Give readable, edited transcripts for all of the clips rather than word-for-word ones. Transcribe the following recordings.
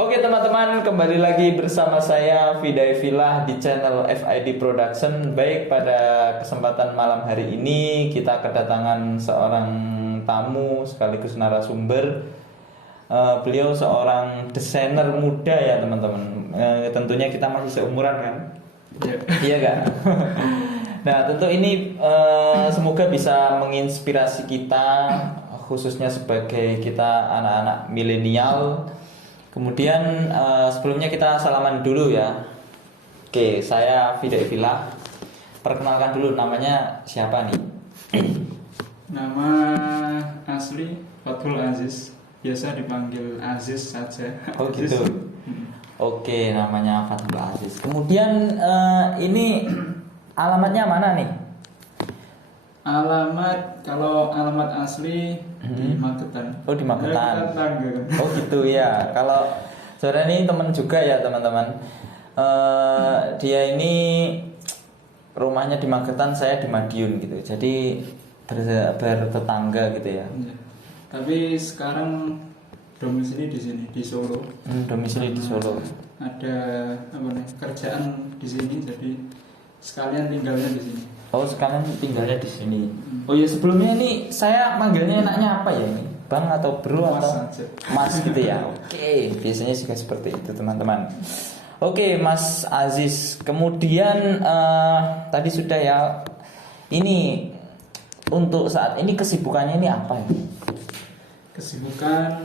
Oke teman-teman, kembali lagi bersama saya Vidai Villa di channel FID Production. Baik, pada kesempatan malam hari ini kita kedatangan seorang tamu sekaligus narasumber. Beliau seorang desainer muda ya teman-teman. Tentunya kita masih seumuran kan? Iya kan? Nah tentu ini semoga bisa menginspirasi kita, khususnya sebagai kita anak-anak milenial. Kemudian sebelumnya kita salaman dulu ya. Oke, saya Vidai Villa. Perkenalkan dulu, namanya siapa nih? Nama asli Fathul Aziz, biasa dipanggil Aziz saja. Oh gitu. Oke, namanya Fathul Aziz. Kemudian ini alamatnya mana nih? Kalau alamat asli di Magetan. Oh di Magetan. Tangga. Oh gitu ya. Kalau saudara ini teman juga ya teman-teman. Dia ini rumahnya di Magetan, saya di Madiun gitu. Jadi bertetangga gitu ya. Ya. Tapi sekarang domisili di sini di Solo. Domisili di Solo. Ada kerjaan di sini, jadi sekalian tinggalnya di sini. Oh sekalian tinggalnya di sini. Oh ya, sebelumnya ini saya manggilnya enaknya apa ya ini? Bang atau bro Mas atau aja. Mas gitu ya. Oke, biasanya juga seperti itu teman-teman. Oke, Mas Aziz. Kemudian tadi sudah ya. Ini untuk saat ini kesibukannya ini apa ya? Kesibukan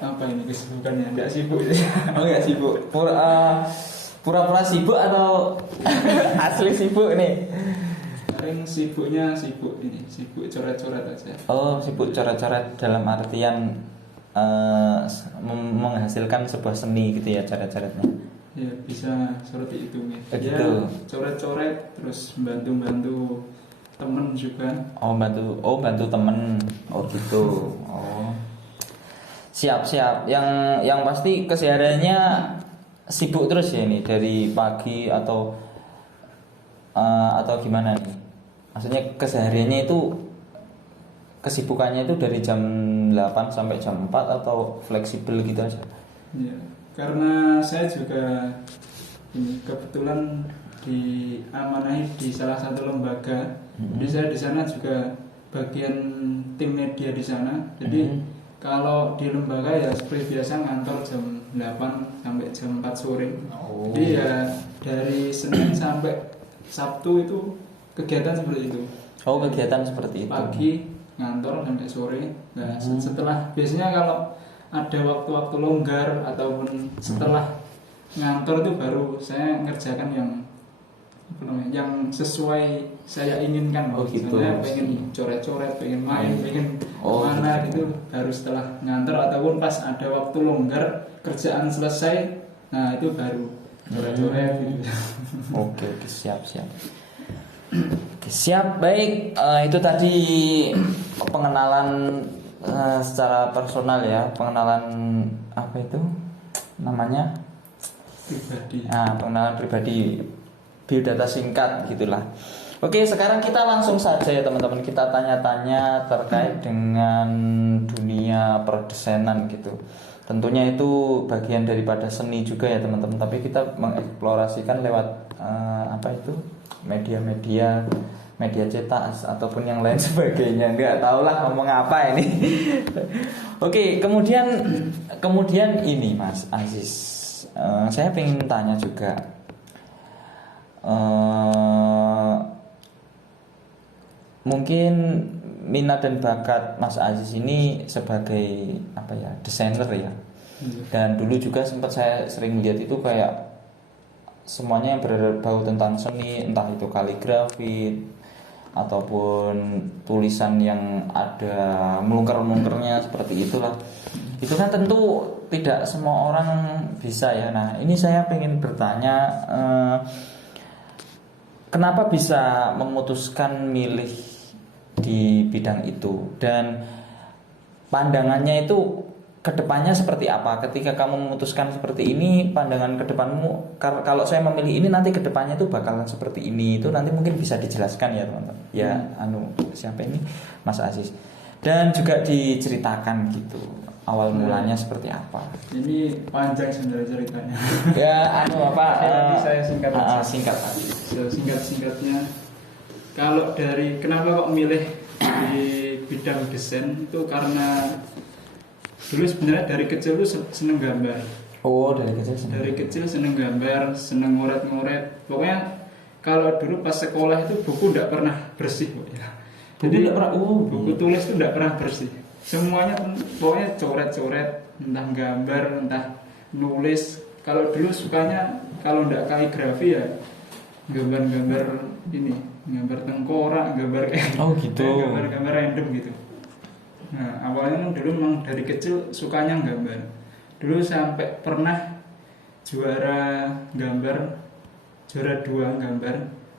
apa ini kesibukannya? Enggak sibuk. Oh enggak sibuk. Pura-pura sibuk atau asli sibuk nih? Paling sibuknya sibuk coret-coret aja. Oh, sibuk coret-coret dalam artian menghasilkan sebuah seni gitu ya, coret-coretnya. Ya bisa seperti itu nih. Gitu. Ya, coret-coret terus bantu-bantu temen juga. Bantu temen. Oh gitu. Oh. Siap. Yang pasti kesehariannya sibuk terus ya ini dari pagi atau gimana nih? Maksudnya kesehariannya itu kesibukannya itu dari jam 8 sampai jam 4 atau fleksibel gitu aja? Ya, karena saya juga kebetulan diamanahi di salah satu lembaga. Jadi saya di sana juga bagian tim media di sana. Jadi kalau di lembaga ya seperti biasa ngantor jam 8 sampai jam 4 sore. Oh. Jadi ya dari Senin sampai Sabtu itu kegiatan seperti itu. Oh, kegiatan seperti itu. Pagi ngantor sampai sore. Nah, setelah biasanya kalau ada waktu-waktu longgar ataupun setelah ngantor itu baru saya ngerjakan yang sesuai saya inginkan. Oh gitu. Saya pengen coret-coret, pengen main, pengen gitu. kemana gitu. Baru setelah ngantor ataupun pas ada waktu longgar kerjaan selesai, nah itu baru coret-coret gitu. Oke, siap. Siap, baik. Itu tadi pengenalan secara personal ya, pengenalan apa itu namanya? Pribadi. Pengenalan pribadi, biodata singkat gitulah. Oke, sekarang kita langsung saja ya teman-teman, kita tanya-tanya terkait dengan dunia perdesainan gitu. Tentunya itu bagian daripada seni juga ya teman-teman, tapi kita mengeksplorasikan lewat media cetak ataupun yang lain sebagainya. Nggak tahu lah ngomong apa ini. Oke, kemudian ini Mas Aziz, saya pengen tanya juga, mungkin minat dan bakat Mas Aziz ini sebagai desainer ya. Dan dulu juga sempat saya sering lihat itu kayak semuanya yang berbau tentang seni, entah itu kaligrafi ataupun tulisan yang ada melungker-melungkernya seperti itulah. Itu kan tentu tidak semua orang bisa ya. Nah, ini saya pengen bertanya, kenapa bisa memutuskan milih di bidang itu, dan pandangannya itu kedepannya seperti apa? Ketika kamu memutuskan seperti ini, pandangan kedepanmu, kalau saya memilih ini nanti kedepannya itu bakalan seperti ini, itu nanti mungkin bisa dijelaskan ya teman-teman. Ya, siapa ini? Mas Aziz. Dan juga diceritakan gitu awal mulanya seperti apa. Ini panjang sebenarnya ceritanya. Ya, Nanti saya singkat aja. singkat. Singkat-singkatnya, kalau dari kenapa kok milih di bidang desain itu karena dulu sebenarnya dari kecil tuh seneng gambar. Oh, dari kecil seneng. Dari kecil seneng gambar, seneng ngoret-ngoret. Pokoknya kalau dulu pas sekolah itu buku tidak pernah bersih, pokoknya. Jadi buku tulis itu tidak pernah bersih. Semuanya pokoknya coret-coret, entah gambar, entah nulis. Kalau dulu sukanya kalau tidak kaligrafi ya gambar-gambar ini, gambar tengkorak, gambar gitu. gambar-gambar random gitu. Nah, awalnya dulu memang dari kecil sukanya gambar. Dulu sampai pernah juara gambar, juara 2 gambar.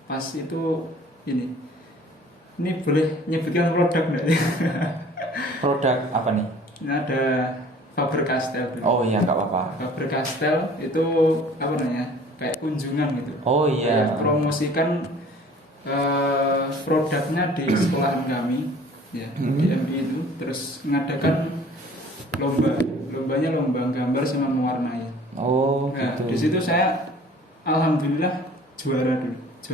Pas itu ini boleh nyebutkan produk nggak? Produk apa nih? Ini ada Faber-Castell. Oh iya, nggak apa-apa. Faber-Castell itu apa namanya? Kayak kunjungan gitu. Oh iya. Kayak promosikan produknya di sekolahan kami, ya di MI itu. Terus mengadakan lombanya lomba gambar sama mewarnai. Oh Nah, gitu. di situ saya alhamdulillah juara 2.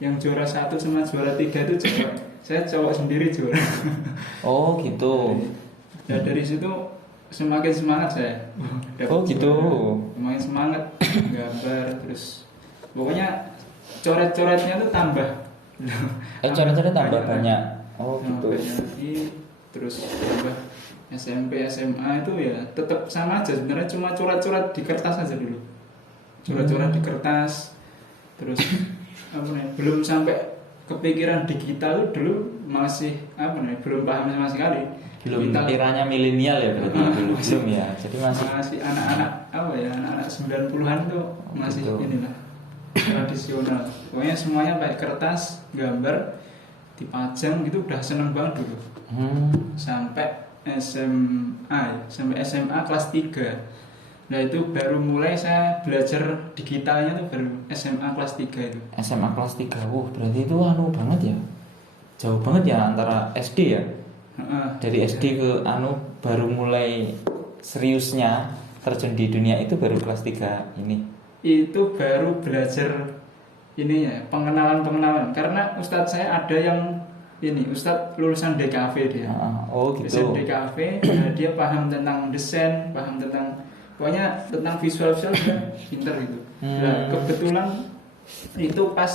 Yang juara 1 sama juara 3 itu cowok. Saya cowok sendiri juara. Oh gitu. Ya dari situ semakin semangat saya. Oh gitu. Semakin semangat gambar, terus pokoknya coret-coretnya tuh tambah. Coret-coretnya tambah banyak. Oh gitu. Lagi, terus tambah SMP SMA itu ya tetap sama aja sebenarnya, cuma coret-coret di kertas aja dulu. Coret-coret di kertas. Terus belum sampai kepikiran digital itu dulu, masih belum paham sama sekali. Belum eranya milenial ya berarti dulu belum ya. Jadi masih anak-anak anak-anak 90-an tuh masih Betul. inilah tradisional. Pokoknya semuanya pakai kertas, gambar, dipajang gitu udah seneng banget dulu. Sampai SMA kelas 3. Nah itu baru mulai saya belajar digitalnya tuh baru SMA kelas 3 itu. SMA kelas 3. Berarti itu banget ya. Jauh banget ya antara SD ya. Dari SD ke baru mulai seriusnya terjun di dunia itu baru kelas 3 ini. Itu baru belajar ini ya, pengenalan karena ustadz saya ada yang ustadz lulusan DKV dia. Oh gitu. Desain DKV, nah, dia paham tentang desain, paham tentang pokoknya tentang visual dia pinter gitu. Nah, kebetulan itu pas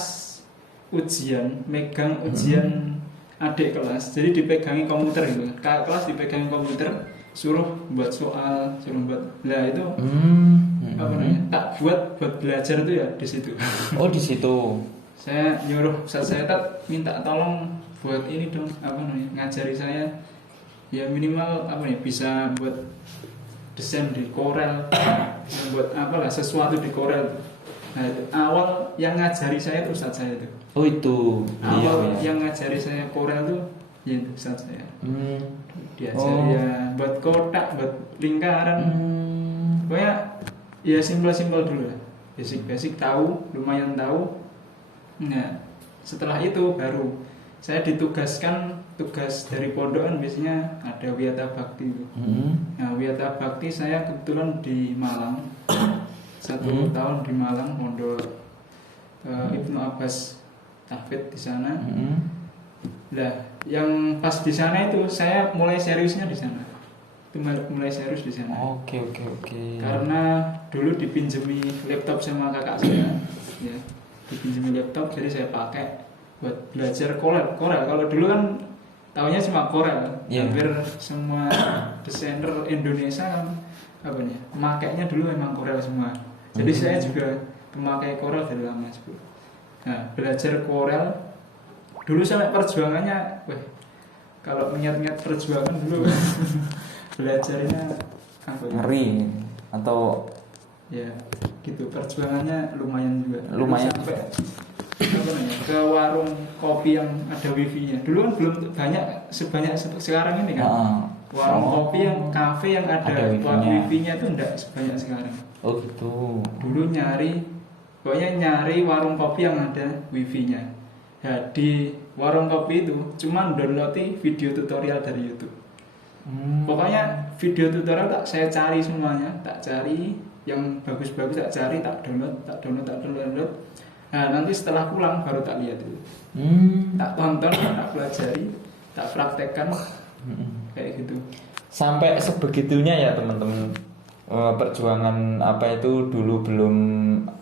megang ujian adik kelas, jadi dipegangi komputer gitu. Kakak kelas dipegangi komputer, suruh buat soal, suruh buat. Nah itu tak buat belajar itu ya di situ. Oh di situ. Saya nyuruh saya minta tolong buat ini dong, ngajari saya ya minimal bisa buat desain di Corel, bisa buat sesuatu di Corel. Nah itu awal yang ngajari saya itu ustadz saya itu. Oh itu Awal yang ngajari saya Corel tuh ya itu ustadz saya. Diajari ya buat kotak, buat lingkaran. Pokoknya ya simpel-simpel dulu lah. Basic tahu, lumayan tahu. Nah setelah itu baru saya ditugaskan, tugas dari pondokan biasanya ada Wiyata Bakti. Nah Wiyata Bakti saya kebetulan di Malang. 1 tahun di Malang, pondok Ibnu Abbas Tahfidz di sana. Nah, yang pas di sana itu saya mulai seriusnya di sana. Itu mulai serius di sana. Oke. Karena dulu dipinjemi laptop sama kakak saya, ya. Dipinjemi laptop, jadi saya pakai buat belajar Corel. Kalau dulu kan tahunya cuma Corel. Hampir semua desainer Indonesia kan pemakainya dulu memang Corel semua. Jadi saya juga pemakai Corel dari lama juga. Nah, belajar Corel dulu sampai perjuangannya, kalau niat perjuangan dulu belajarnya ngeri atau ya gitu, perjuangannya lumayan juga. Lumayan. Sampai ke warung kopi yang ada wifi-nya. Dulu kan belum sebanyak sekarang ini kan. warung kopi yang kafe yang ada wifi-nya. wifi-nya itu enggak sebanyak sekarang. Oh gitu. Dulu pokoknya nyari warung kopi yang ada wifi-nya. Ya, di warung kopi itu cuma download video tutorial dari YouTube. Pokoknya video tutorial saya cari semuanya, tak cari yang bagus-bagus, tak cari, tak download. Nah, nanti setelah pulang baru tak lihat itu. Tak tonton, tak pelajari, tak praktekkan, kayak gitu. Sampai sebegitunya ya teman-teman. Perjuangan apa itu dulu belum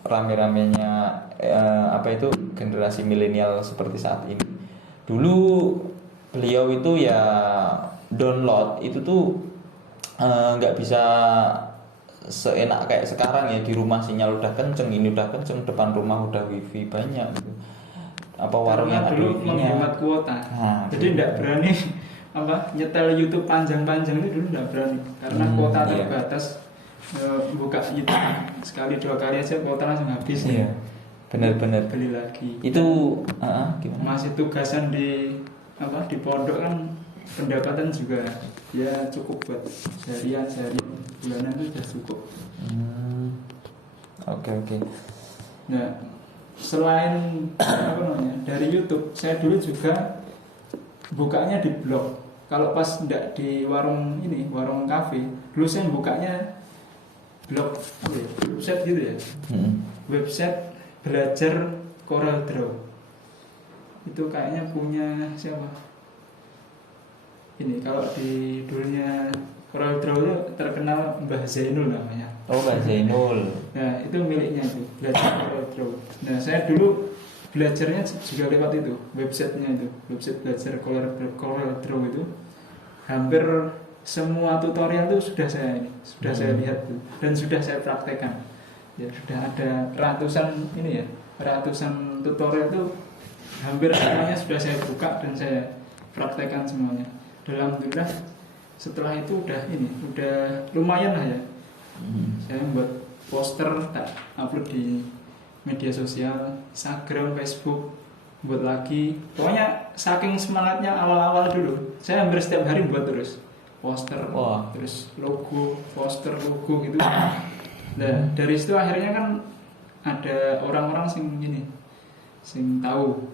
rame-ramenya apa itu generasi milenial seperti saat ini. Dulu beliau itu ya download itu tuh nggak bisa seenak kayak sekarang ya, di rumah sinyal udah kenceng, ini udah kenceng, depan rumah udah wifi banyak gitu. Apa warung yang ada dulu wifi-nya menghemat kuota. Jadi tidak berani nyetel YouTube panjang-panjang itu dulu tidak berani karena kuota terbatas. Buka YouTube sekali 2 kali aja kuota langsung habis. Iya, benar-benar. Beli lagi. Itu gimana? Masih tugasan di pondok kan, pendapatan juga ya cukup buat sehari bulanan itu sudah cukup. Oke. Nah, selain dari YouTube, saya dulu juga bukanya di blog. Kalau pas enggak di warung kafe, dulu saya bukanya blog website gitu ya. Website belajar Corel Draw. Itu kayaknya punya siapa? Ini kalau di dunia Corel Draw itu terkenal Mbah Zainul namanya. Oh, Mbah Zainul. Nah, itu miliknya itu, belajar Corel Draw. Nah, saya dulu belajarnya juga lewat itu, websitenya itu, website belajar Corel Draw itu. Hampir semua tutorial itu sudah saya lihat tuh, dan sudah saya praktekkan. Ya, sudah ada ratusan tutorial itu hampir semuanya sudah saya buka dan saya praktekkan semuanya. Alhamdulillah setelah itu udah lumayan lah ya. Saya buat poster, tak upload di media sosial, Instagram, Facebook, buat lagi. Pokoknya saking semangatnya awal-awal dulu, saya hampir setiap hari buat terus poster, terus logo, poster, logo gitu. Nah, dari situ akhirnya kan ada orang-orang sing tahu,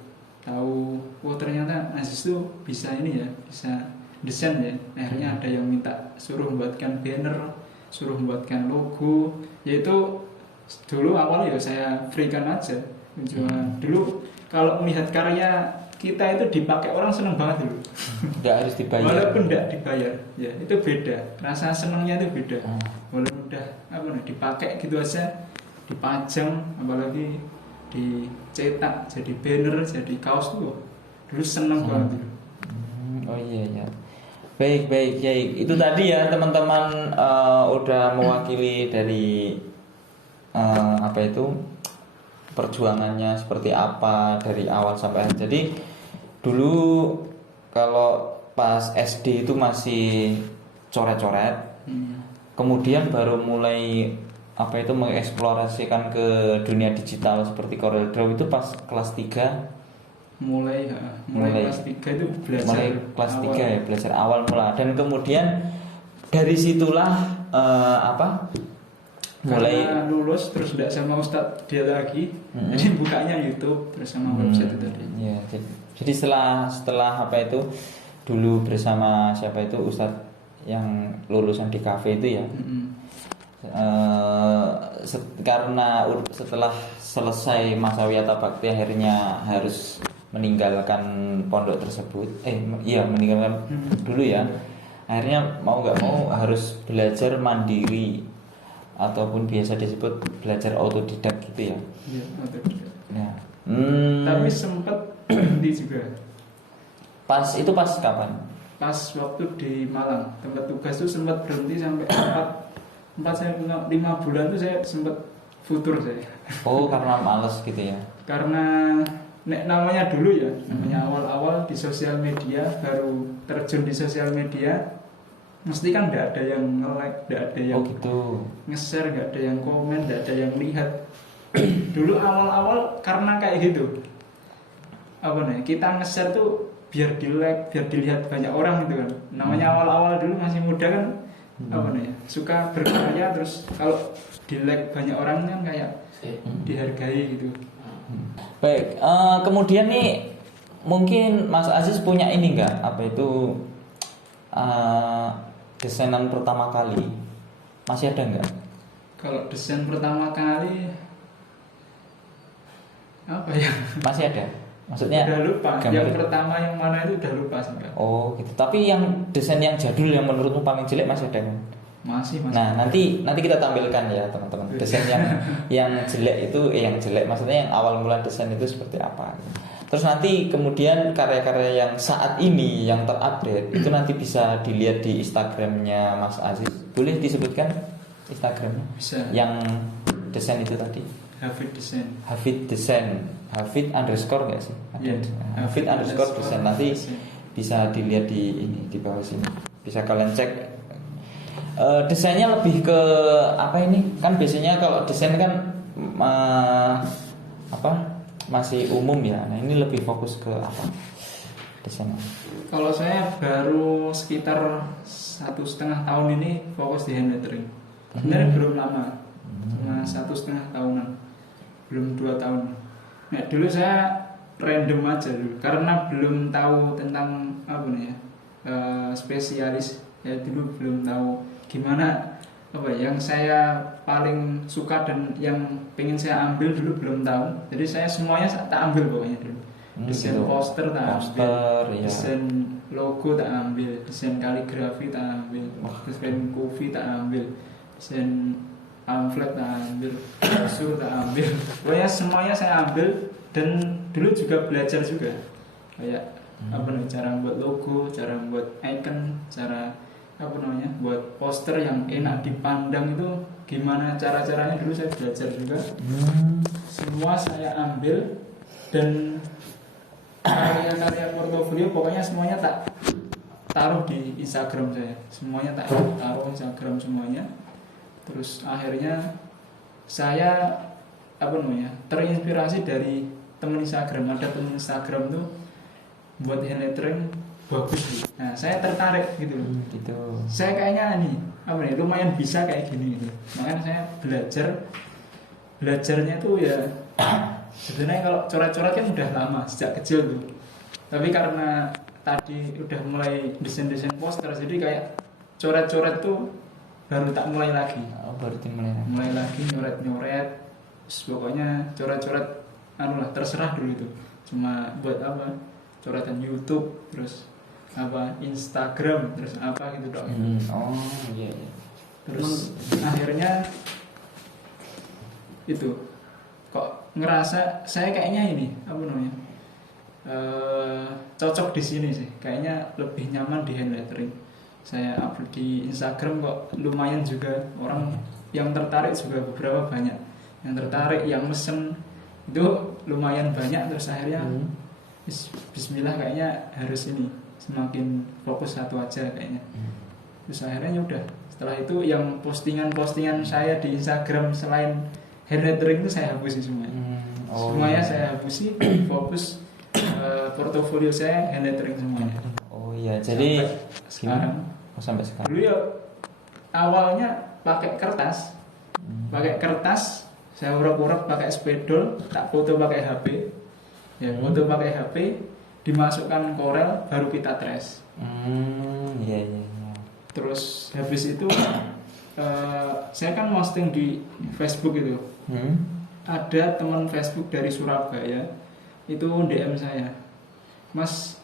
oh ternyata Aziz tuh bisa bisa desain ya. Akhirnya ada yang minta suruh buatkan banner, suruh buatkan logo. Yaitu dulu awal ya saya freekan aja. Cuma dulu kalau melihat karya kita itu dipakai orang seneng banget dulu. Nggak harus dibayar. Walaupun tidak dibayar, ya itu beda. Rasa senengnya itu beda. Walaupun udah dipakai gitu aja, dipajang, apalagi dicetak jadi banner, jadi kaos tuh, dulu seneng banget dulu. Oh iya. Baik. Itu tadi ya teman-teman udah mewakili dari perjuangannya seperti apa dari awal sampai akhir. Jadi dulu kalau pas SD itu masih coret-coret, kemudian baru mulai mengeksplorasikan ke dunia digital seperti Corel Draw itu pas kelas 3. Mulai kelas 3 itu belajar. Mulai kelas 3 ya, belajar awal mula. Dan kemudian dari situlah mulai karena lulus terus tidak sama Ustadz dia lagi, jadi bukanya YouTube terus sama website itu tadi. Ya, jadi setelah dulu bersama siapa itu Ustadz yang lulusan di kafe itu ya. Karena setelah selesai masa wiyata bakti akhirnya harus meninggalkan pondok tersebut. Meninggalkan dulu ya. Akhirnya mau nggak mau harus belajar mandiri ataupun biasa disebut belajar autodidak gitu ya. Iya, autodidak. Nah, tapi sempat berhenti juga. Pas kapan? Pas waktu di Malang, tempat tugas itu sempat berhenti sampai 5 bulan tuh saya sempat futur saya. Oh, karena males gitu ya. Karena namanya dulu ya, namanya awal-awal di sosial media, baru terjun di sosial media, mesti kan tidak ada yang nge-like, tidak ada yang nge-share, tidak ada yang komen, tidak ada yang lihat. Dulu awal-awal karena kayak gitu, kita nge-share tuh biar di like, biar dilihat banyak orang gitu kan. Namanya awal-awal dulu masih muda kan, apa nih, suka berkarya, terus kalau di like banyak orang kan kayak dihargai gitu. Baik, kemudian nih mungkin Mas Aziz punya ini enggak, apa itu desainan pertama kali, masih ada enggak? Kalau desain pertama kali apa ya? Masih ada? Maksudnya Udah lupa. gambar. Yang pertama yang mana itu udah lupa sebenarnya. Oh gitu. Tapi yang desain yang jadul yang menurutmu paling jelek masih ada kan? Masih. Nah nanti kita tampilkan ya teman-teman desain yang jelek itu yang jelek maksudnya yang awal mula desain itu seperti apa. Terus nanti kemudian karya-karya yang saat ini yang terupdate itu nanti bisa dilihat di Instagramnya Mas Aziz. Boleh disebutkan Instagramnya? Bisa. Yang desain itu tadi. Hafid Desain. Hafid Desain, Hafid underscore nggak sih? Iya. Hafid underscore desain nanti bisa dilihat di ini di bawah sini. Bisa kalian cek. Desainnya lebih ke apa ini? Kan biasanya kalau desain kan masih umum ya. Nah ini lebih fokus ke apa? Desainnya. Kalau saya baru sekitar 1,5 tahun ini fokus di hand lettering. Sebenarnya belum lama, cuma 1,5 tahunan, belum 2 tahun. Nah dulu saya random aja dulu, karena belum tahu tentang apa nih ya, spesialis. Ya dulu belum tahu gimana apa yang saya paling suka dan yang pengen saya ambil dulu belum tahu. Jadi saya semuanya tak ambil pokoknya dulu. Desain gitu. poster tak Poster, ambil, iya. desain logo tak ambil, desain kaligrafi tak ambil, desain kopi tak ambil, desain pamflet tak ambil, brosur tak ambil. Pokoknya semuanya saya ambil dan dulu juga belajar juga kayak apa namanya, cara buat logo, cara buat icon, cara apa namanya buat poster yang enak dipandang itu gimana cara-caranya dulu saya belajar juga. Semua saya ambil dan karya-karya portofolio pokoknya semuanya tak taruh di Instagram saya, semuanya tak taruh Instagram semuanya. Terus akhirnya saya apa namanya terinspirasi dari teman Instagram. Ada teman Instagram tuh buat hand lettering bagus. Nah saya tertarik gitu. Gitu. Saya kayaknya nih apa nih lumayan bisa kayak gini gitu. Makanya saya belajarnya tuh ya sebenarnya kalau coret-coret kan udah lama sejak kecil tuh. Tapi karena tadi udah mulai desain-desain poster, jadi kayak coret-coret tuh baru tak mulai lagi. Oh, baru dimulai. Mulai lagi nyoret-nyoret. Terus pokoknya coret-coret lah terserah dulu itu. Cuma buat apa? Coretan YouTube, terus apa Instagram, terus apa gitu dong. Oh iya. Terus akhirnya itu kok ngerasa saya kayaknya ini apa namanya cocok di sini sih, kayaknya lebih nyaman di hand lettering. Saya upload di Instagram kok lumayan juga, orang yang tertarik juga beberapa banyak yang tertarik, yang mesen itu lumayan banyak. Terus akhirnya Bismillah kayaknya harus ini semakin fokus satu aja kayaknya. Terus akhirnya ya udah, setelah itu yang postingan-postingan saya di Instagram selain hand lettering itu saya hapusin semuanya. Semuanya saya hapusin, fokus portofolio saya hand lettering semuanya. Oh iya, jadi sekarang sampai sekarang. dulu ya awalnya pakai kertas, saya urap-urap pakai spidol, tak foto pakai HP. Ya, foto pakai HP, dimasukkan Corel, baru kita trace. Iya. Terus habis itu saya kan posting di Facebook itu. Ada teman Facebook dari Surabaya itu DM saya, Mas,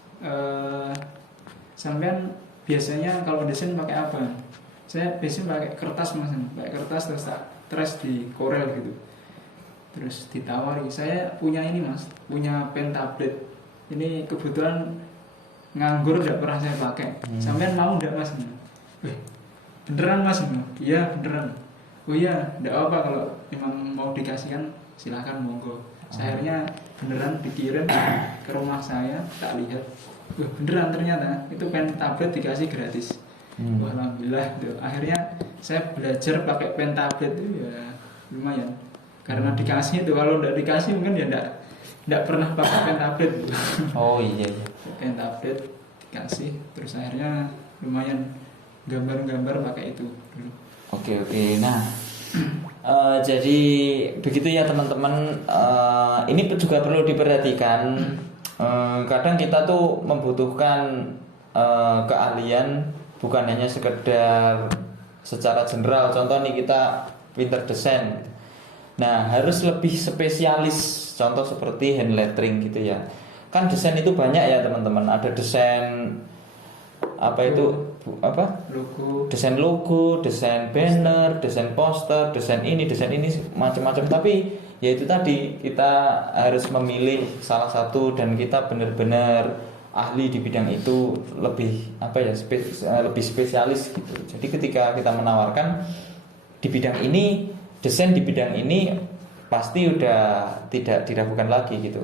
sampean biasanya kalau desain pakai apa? Saya biasanya pakai kertas mas, pakai kertas terus tak trace di Corel gitu. Terus ditawari, saya punya ini mas, punya pen tablet. Ini kebetulan nganggur, tidak pernah saya pakai. Sampean mau tidak mas? Beneran mas? Iya beneran. Oh iya, tidak apa kalau memang mau dikasihkan silahkan monggo. Akhirnya beneran dikirim ke rumah saya, tak lihat. Beneran ternyata itu pen tablet dikasih gratis. Wah, alhamdulillah. Akhirnya saya belajar pakai pen tablet itu ya lumayan. Karena dikasih itu, kalau tidak dikasih mungkin ya nggak pernah pakai pen tablet. Oh iya iya. Pen tablet dikasih, terus akhirnya lumayan gambar-gambar pakai itu dulu. Oke oke. Nah, jadi begitu ya teman-teman. Ini juga perlu diperhatikan. Kadang kita tuh membutuhkan keahlian bukan hanya sekedar secara general. Contoh nih, kita pinter desain. Nah, harus lebih spesialis. Contoh seperti hand lettering gitu ya. Kan desain itu banyak ya teman-teman. Ada desain apa itu apa? Logo, Desain logo, desain banner, desain poster, desain ini macam-macam. Tapi ya itu tadi, kita harus memilih salah satu dan kita benar-benar ahli di bidang itu, lebih apa ya, lebih spesialis gitu. Jadi ketika kita menawarkan di bidang ini, desain di bidang ini, pasti udah tidak diragukan lagi gitu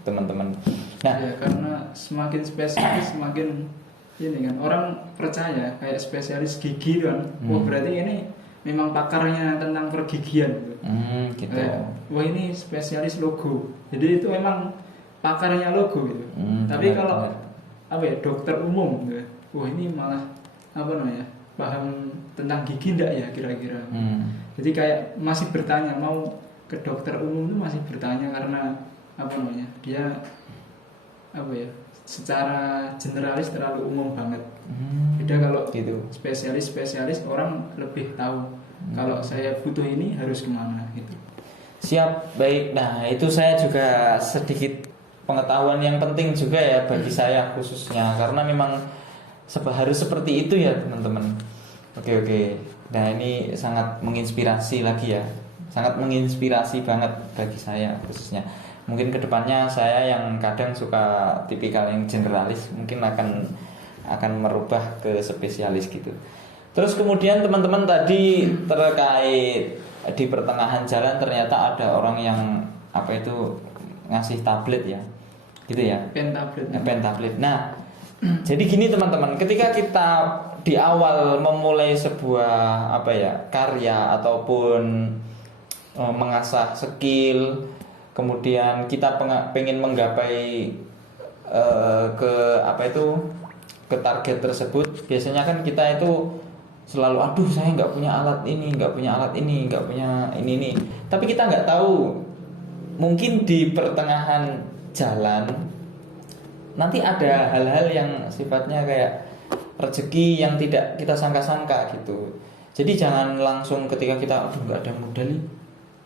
teman-teman. Nah ya, karena semakin spesialis semakin ini kan orang percaya. Kayak spesialis gigi kan, wah berarti ini memang pakarnya tentang pergigian gitu. Gitu. Wah ini spesialis logo, jadi itu memang pakarnya logo gitu. Tapi benar, kalau benar. apa ya, dokter umum gitu, wah ini malah apa namanya, paham tentang gigi enggak ya kira-kira. Jadi kayak masih bertanya, mau ke dokter umum itu masih bertanya karena apa namanya, dia apa ya, secara generalis terlalu umum banget. Beda kalau gitu. spesialis orang lebih tahu kalau saya butuh ini harus kemana gitu. Siap, baik. Nah, itu saya juga sedikit pengetahuan yang penting juga ya bagi saya khususnya, karena memang harus seperti itu ya teman-teman. Oke. Nah, ini sangat menginspirasi lagi ya. Sangat menginspirasi banget bagi saya khususnya. Mungkin kedepannya saya yang kadang suka tipikal yang generalis, mungkin akan merubah ke spesialis gitu. Terus kemudian teman-teman tadi terkait di pertengahan jalan ternyata ada orang yang apa itu ngasih tablet ya, gitu ya. Pen tablet. Pen tablet. Nah, jadi gini teman-teman, ketika kita di awal memulai sebuah apa ya, karya ataupun mengasah skill, kemudian kita pengen menggapai ke apa itu, ke target tersebut, biasanya kan kita itu selalu aduh saya nggak punya alat ini, nggak punya alat ini, nggak punya ini. Tapi kita nggak tahu, mungkin di pertengahan jalan nanti ada hal-hal yang sifatnya kayak rezeki yang tidak kita sangka-sangka gitu. Jadi jangan langsung ketika kita aduh nggak ada modal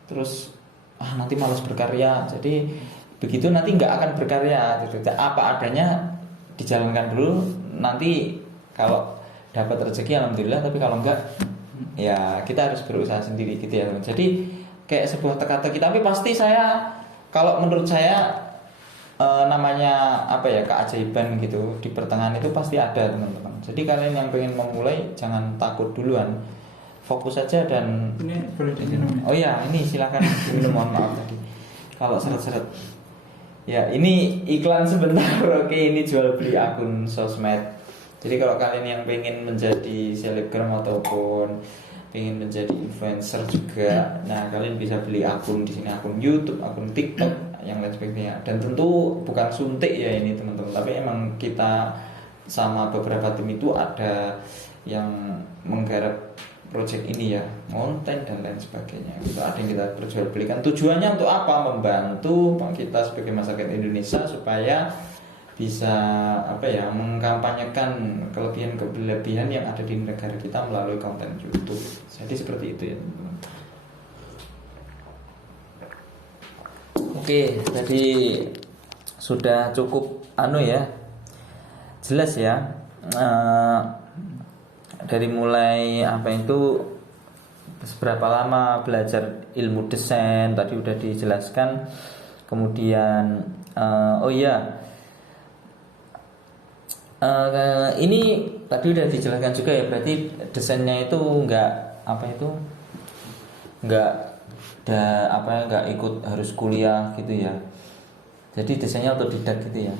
terus nanti malas berkarya. Jadi begitu nanti nggak akan berkarya gitu. Apa adanya dijalankan dulu, nanti kalau dapat rezeki alhamdulillah, tapi kalau enggak ya kita harus berusaha sendiri gitu ya. Jadi kayak sebuah teka-teki, tapi pasti kalau menurut saya namanya apa ya, keajaiban gitu di pertengahan itu pasti ada teman-teman. Jadi kalian yang pengen memulai jangan takut duluan, fokus saja dan ini boleh diminum. Oh ya, ini silakan minum, mohon maaf tadi kalau seret-seret. Ya, ini iklan sebentar. Oke, ini jual beli akun sosmed. Jadi kalau kalian yang pengen menjadi selebgram ataupun pengen menjadi influencer juga, nah kalian bisa beli akun di sini, akun YouTube, akun TikTok, yang lain sebagainya. Dan tentu bukan suntik ya ini teman-teman, tapi emang kita sama beberapa tim itu ada yang menggarap project ini ya, konten dan lain sebagainya. Itu ada yang kita perjualbelikan. Tujuannya untuk apa? Membantu kita sebagai masyarakat Indonesia supaya bisa apa ya, mengkampanyekan kelebihan yang ada di negara kita melalui konten YouTube. Jadi seperti itu ya teman-teman. Oke, tadi sudah cukup jelas ya. Dari mulai apa itu, seberapa lama belajar ilmu desain tadi udah dijelaskan. Kemudian ini tadi udah dijelaskan juga ya, berarti desainnya itu nggak ikut harus kuliah gitu ya. Jadi desainnya otodidak gitu ya.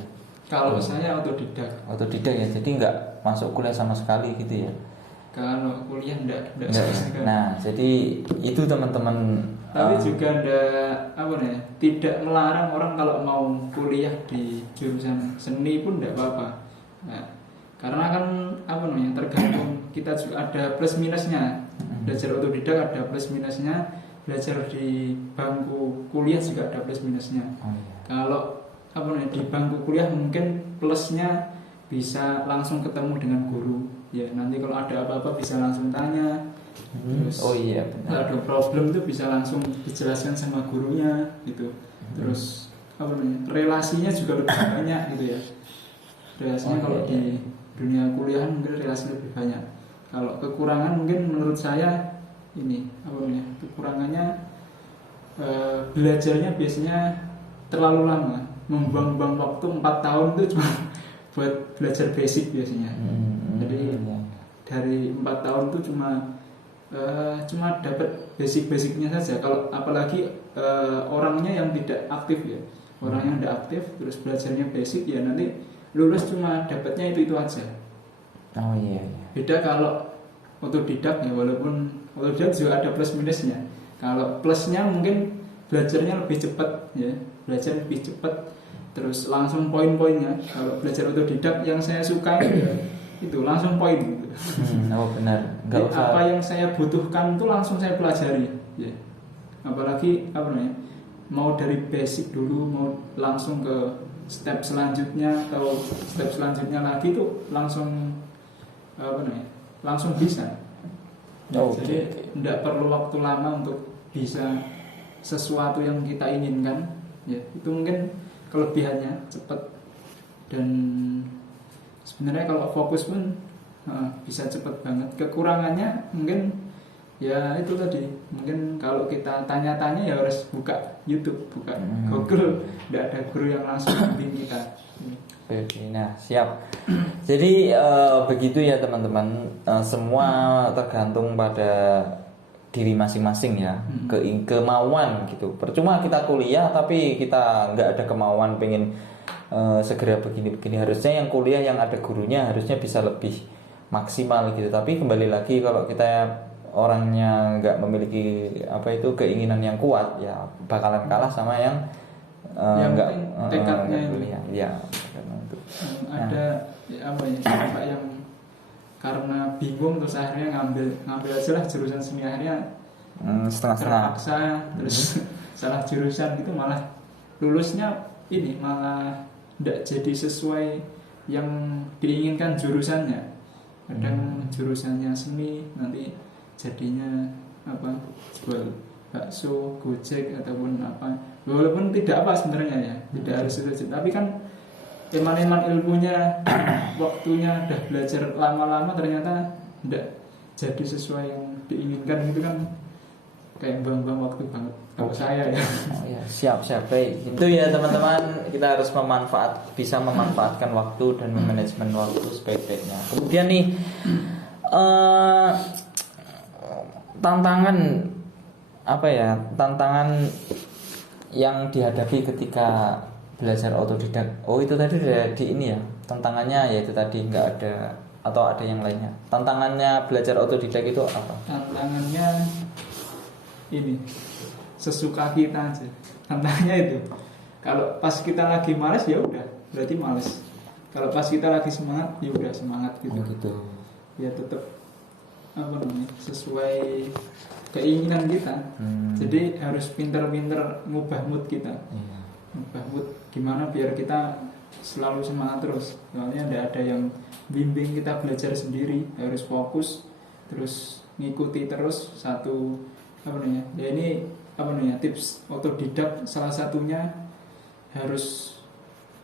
Kalau saya otodidak Ya, jadi nggak masuk kuliah sama sekali gitu ya. Kalau kuliah enggak Nggak. sama sekali. Nah, jadi itu teman-teman. Tapi juga ada apa nih? Tidak melarang orang kalau mau kuliah di jurusan seni pun tidak apa-apa. Nah, karena kan apa namanya? Tergantung kita juga ada plus minusnya. Belajar otodidak ada plus minusnya. Belajar di bangku kuliah juga ada plus minusnya. Oh, iya. Kalau apa namanya? Di bangku kuliah mungkin plusnya bisa langsung ketemu dengan guru. Ya nanti kalau ada apa-apa bisa langsung tanya. Terus Oh iya benar. kalau ada problem tuh bisa langsung dijelaskan sama gurunya gitu. Terus apa namanya? Relasinya juga lebih banyak gitu ya. Relasinya kalau di dunia kuliah mungkin relasi lebih banyak. Kalau kekurangan mungkin menurut saya ini apa namanya? Kekurangannya belajarnya biasanya terlalu lama, membuang-buang waktu 4 tahun itu cuma buat belajar basic biasanya. Jadi dari 4 tahun itu cuma dapat basic-basicnya saja. Kalau apalagi orangnya yang tidak aktif ya, orangnya tidak aktif terus belajarnya basic ya nanti lulus cuma dapatnya itu aja. Oh iya. Beda kalau otodidak ya, walaupun otodidak juga ada plus minusnya. Kalau plusnya mungkin belajarnya lebih cepat ya, belajar lebih cepat terus langsung poin-poinnya. Kalau belajar otodidak yang saya suka itu langsung poin gitu. Oh benar. Nggak usah. Apa yang saya butuhkan itu langsung saya pelajari ya. Apalagi apa namanya, mau dari basic dulu mau langsung ke step selanjutnya atau step selanjutnya lagi itu langsung apa namanya, langsung bisa. Jadi tidak perlu waktu lama untuk bisa sesuatu yang kita inginkan ya. Itu mungkin kelebihannya cepat, dan sebenarnya kalau fokus pun bisa cepat banget. Kekurangannya mungkin ya itu tadi, mungkin kalau kita tanya-tanya ya harus buka YouTube, buka Google, tidak ada guru yang langsung bimbing kita. Oke, nah siap. Jadi begitu ya teman-teman. Semua tergantung pada diri masing-masing ya, kemauan gitu. Percuma kita kuliah tapi kita nggak ada kemauan pengen segera begini-begini. Harusnya yang kuliah yang ada gurunya harusnya bisa lebih maksimal gitu. Tapi kembali lagi kalau kita orangnya nggak memiliki apa itu keinginan yang kuat ya bakalan kalah sama yang nggak tekadnya kuliah. Ya, ada apa ya, sampai yang karena bingung terus akhirnya ngambil aja lah jurusan seni, akhirnya setengah-setengah terpaksa terus salah jurusan gitu, malah lulusnya ini malah tidak jadi sesuai yang diinginkan jurusannya. Kadang jurusannya seni nanti jadinya apa, jual bakso, gojek ataupun apa, walaupun tidak apa sebenarnya ya, tidak harus itu, tapi kan eman-eman ilmunya waktunya udah belajar lama-lama ternyata tidak jadi sesuai yang diinginkan gitu kan, kayak buang-buang waktu banget kalau saya ya. Oh ya, siap baik. Itu ya teman-teman, kita harus bisa memanfaatkan waktu dan memanajemen waktu sebaik-baiknya. Kemudian nih tantangan yang dihadapi ketika belajar otodidak. Oh itu tadi udah di ini ya, tantangannya yaitu tadi nggak ada atau ada yang lainnya. Tantangannya belajar otodidak itu apa? Tantangannya ini sesuka kita aja. Tantangannya itu kalau pas kita lagi malas ya udah berarti malas. Kalau pas kita lagi semangat ya udah semangat gitu. Oh, gitu. Ya tetap apa namanya, sesuai keinginan kita. Jadi harus pinter-pinter ngubah mood kita. Ngubah mood gimana biar kita selalu semangat terus. Soalnya tidak ada yang bimbing kita belajar sendiri, harus fokus terus ngikuti terus satu apa namanya. Ya ini apa namanya, tips otodidak salah satunya harus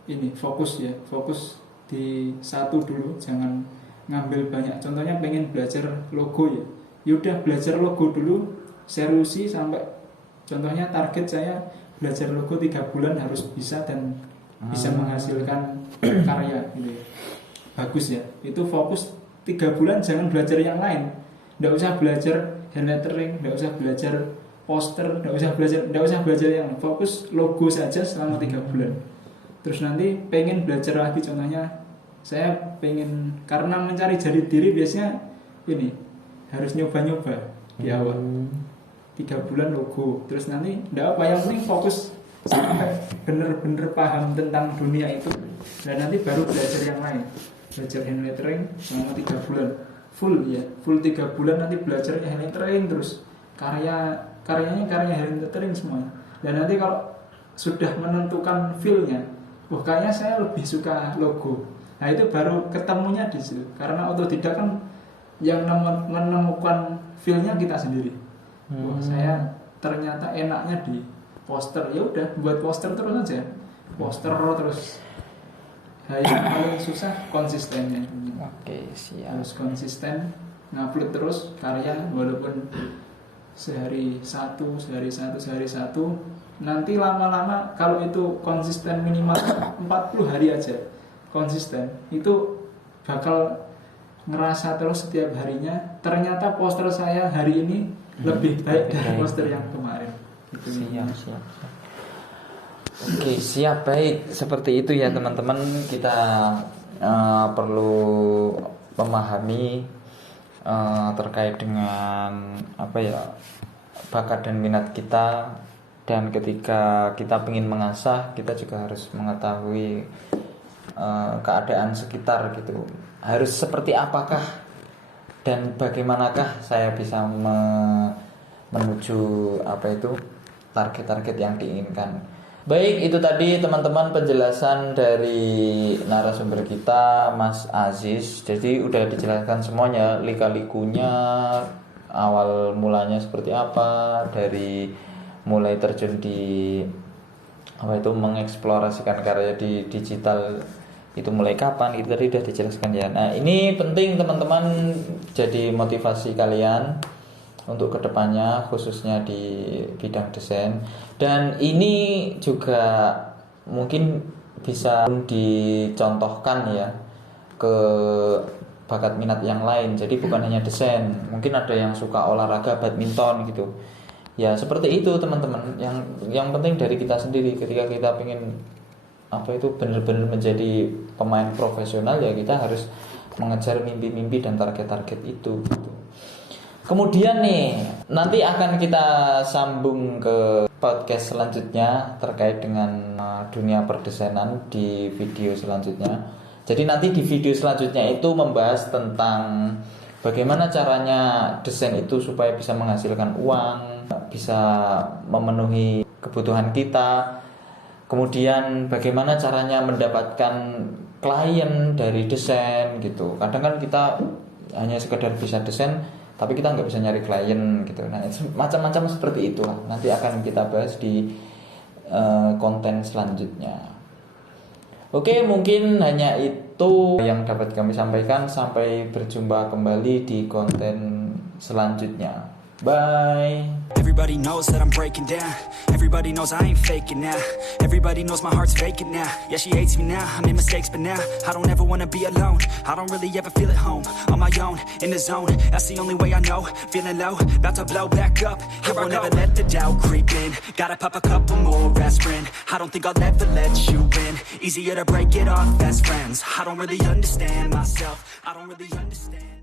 ini fokus ya, fokus di satu dulu, jangan ngambil banyak. Contohnya pengen belajar logo ya, yaudah belajar logo dulu, seriusi sampai contohnya target saya belajar logo 3 bulan harus bisa dan bisa menghasilkan karya gitu ya. Bagus ya, itu fokus 3 bulan, jangan belajar yang lain. Nggak usah belajar hand lettering, nggak usah belajar poster, nggak usah belajar yang fokus logo saja selama 3 bulan. Terus nanti pengen belajar lagi, contohnya saya pengen, karena mencari jati diri biasanya ini harus nyoba-nyoba di awal. 3 bulan logo, terus nanti enggak apa, yang penting fokus sampai bener-bener paham tentang dunia itu, dan nanti baru belajar yang lain, belajar hand lettering selama 3 bulan full 3 bulan nanti belajar hand lettering, terus karyanya karya hand lettering semua. Dan nanti kalau sudah menentukan feel-nya, kayaknya saya lebih suka logo, nah itu baru ketemunya di situ, karena otodidak kan yang menemukan feel-nya kita sendiri. Saya ternyata enaknya di poster, ya udah buat poster terus aja, poster terus. Yang paling susah konsistennya. Oke, siap. Harus konsisten ngupload terus karya, walaupun sehari satu. Nanti lama-lama kalau itu konsisten minimal 40 hari aja konsisten, itu bakal ngerasa terus setiap harinya ternyata poster saya hari ini lebih baik dari poster yang kemarin. Siap. Oke, siap, baik. Seperti itu ya teman-teman, kita perlu memahami terkait dengan bakat dan minat kita, dan ketika kita ingin mengasah, kita juga harus mengetahui keadaan sekitar gitu. Harus seperti apakah dan bagaimanakah saya bisa menuju target-target yang diinginkan. Baik, itu tadi teman-teman penjelasan dari narasumber kita, Mas Aziz. Jadi udah dijelaskan semuanya, lika-likunya, awal mulanya seperti apa, dari mulai terjun di mengeksplorasikan karya di digital itu mulai kapan, itu tadi udah dijelaskan ya. Nah, ini penting teman-teman, jadi motivasi kalian untuk kedepannya, khususnya di bidang desain. Dan ini juga mungkin bisa dicontohkan ya ke bakat minat yang lain. Jadi bukan hanya desain, mungkin ada yang suka olahraga badminton gitu ya, seperti itu teman-teman. Yang penting dari kita sendiri, ketika kita pengen benar-benar menjadi pemain profesional, ya kita harus mengejar mimpi-mimpi dan target-target itu gitu. Kemudian nih, nanti akan kita sambung ke podcast selanjutnya terkait dengan dunia perdesainan di video selanjutnya. Jadi nanti di video selanjutnya itu membahas tentang bagaimana caranya desain itu supaya bisa menghasilkan uang, bisa memenuhi kebutuhan kita. Kemudian bagaimana caranya mendapatkan klien dari desain gitu. Kadang kan kita hanya sekedar bisa desain, tapi kita nggak bisa nyari klien gitu. Nah, macam-macam seperti itulah. Nanti akan kita bahas di konten selanjutnya. Oke, mungkin hanya itu yang dapat kami sampaikan. Sampai berjumpa kembali di konten selanjutnya. Bye. Everybody knows that I'm breaking down. Everybody knows I ain't faking now. Everybody knows my heart's vacant now. Yeah, she hates me now, I made mistakes but now I don't ever wanna be alone. I don't really ever feel at home. On my own, in the zone, that's the only way I know. Feeling low, about to blow back up. Here I won't ever let the doubt creep in. Gotta pop a couple more aspirin. I don't think I'll ever let you in. Easier to break it off best friends. I don't really understand myself, I don't really understand.